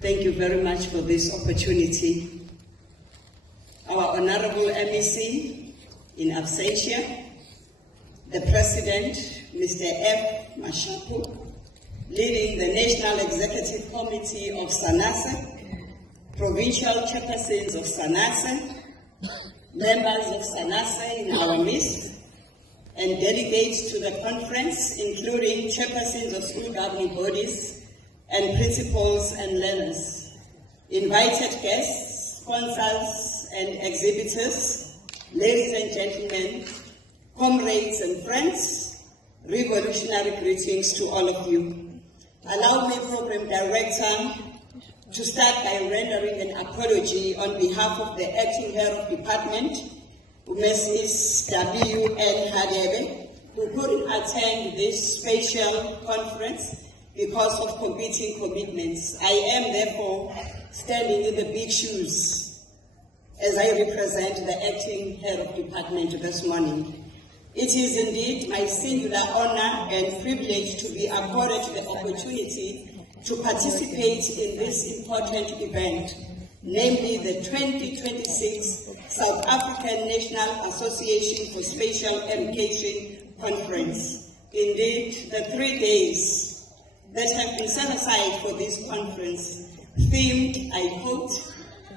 Thank you very much for this opportunity. Our Honorable MEC in absentia, the President, Mr. F. Mashapu, leading the National Executive Committee of Sanase, provincial chairpersons of Sanase, members of Sanase in our midst, and delegates to the conference, including chairpersons of school governing bodies, and principals and learners, invited guests, sponsors and exhibitors, ladies and gentlemen, comrades and friends, revolutionary greetings to all of you. Allow me, Program Director, to start by rendering an apology on behalf of the Acting Head of Department, Mrs. W.N. Hadebe, who couldn't attend this special conference because of competing commitments. I am therefore standing in the big shoes as I represent the Acting Head of Department this morning. It is indeed my singular honor and privilege to be accorded the opportunity to participate in this important event, namely the 2026 South African National Association for Special Education Conference. Indeed, the 3 days that have been set aside for this conference, themed, I quote,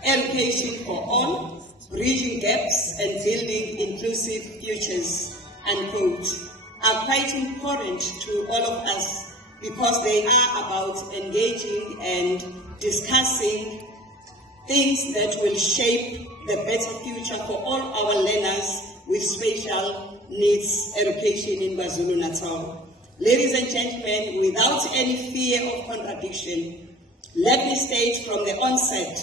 "Education for All, Bridging Gaps and Building Inclusive Futures," unquote, are quite important to all of us because they are about engaging and discussing things that will shape the better future for all our learners with special needs education in KwaZulu-Natal. Ladies and gentlemen, without any fear of contradiction, let me state from the onset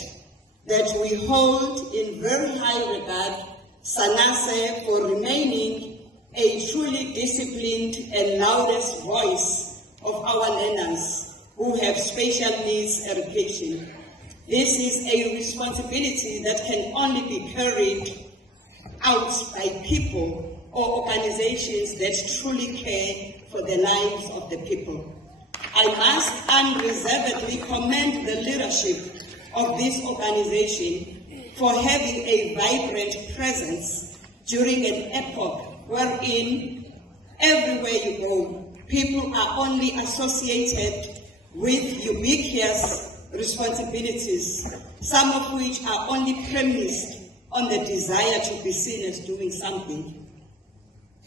that we hold in very high regard Sanase for remaining a truly disciplined and loudest voice of our learners who have special needs education. This is a responsibility that can only be carried out by people or organizations that truly care for the lives of the people. I must unreservedly commend the leadership of this organization for having a vibrant presence during an epoch wherein everywhere you go, people are only associated with ubiquitous responsibilities, some of which are only premised on the desire to be seen as doing something.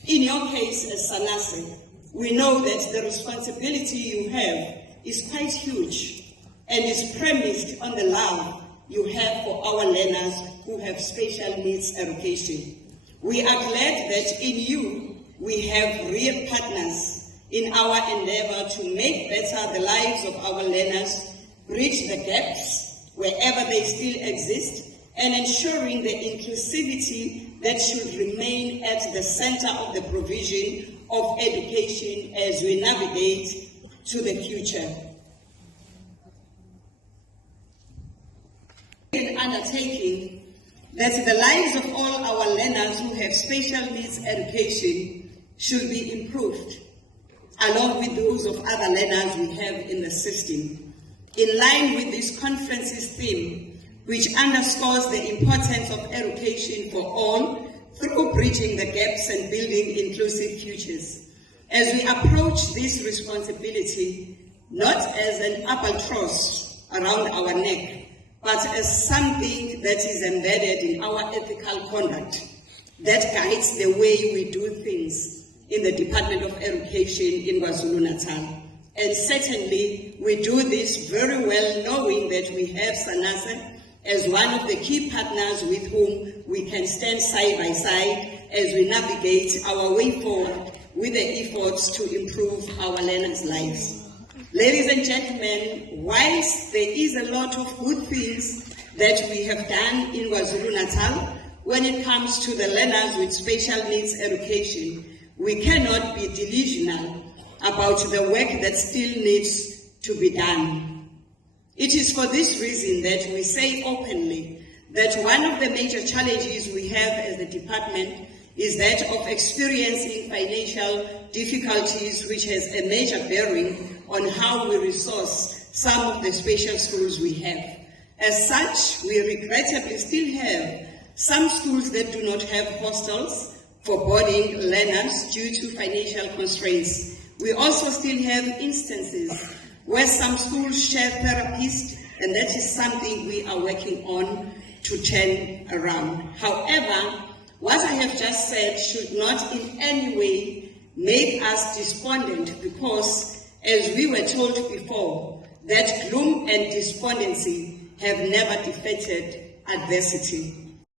In your case as Sanase, we know that the responsibility you have is quite huge and is premised on the love you have for our learners who have special needs education. We are glad that in you we have real partners in our endeavor to make better the lives of our learners, bridge the gaps wherever they still exist, and ensuring the inclusivity that should remain at the center of the provision of education as we navigate to the future. An undertaking that the lives of all our learners who have special needs education should be improved, along with those of other learners we have in the system. In line with this conference's theme, which underscores the importance of education for all through bridging the gaps and building inclusive futures. As we approach this responsibility, not as an albatross around our neck, but as something that is embedded in our ethical conduct that guides the way we do things in the Department of Education in KwaZulu-Natal. And certainly, we do this very well knowing that we have Sanase as one of the key partners with whom we can stand side by side as we navigate our way forward with the efforts to improve our learners' lives. Ladies and gentlemen, whilst there is a lot of good things that we have done in KwaZulu-Natal when it comes to the learners with special needs education, we cannot be delusional about the work that still needs to be done. It is for this reason that we say openly that one of the major challenges we have as a department is that of experiencing financial difficulties, which has a major bearing on how we resource some of the special schools we have. As such, we regrettably still have some schools that do not have hostels for boarding learners due to financial constraints. We also still have instances where some schools share therapists, and that is something we are working on to turn around. However, what I have just said should not in any way make us despondent, because as we were told before, that gloom and despondency have never defeated adversity.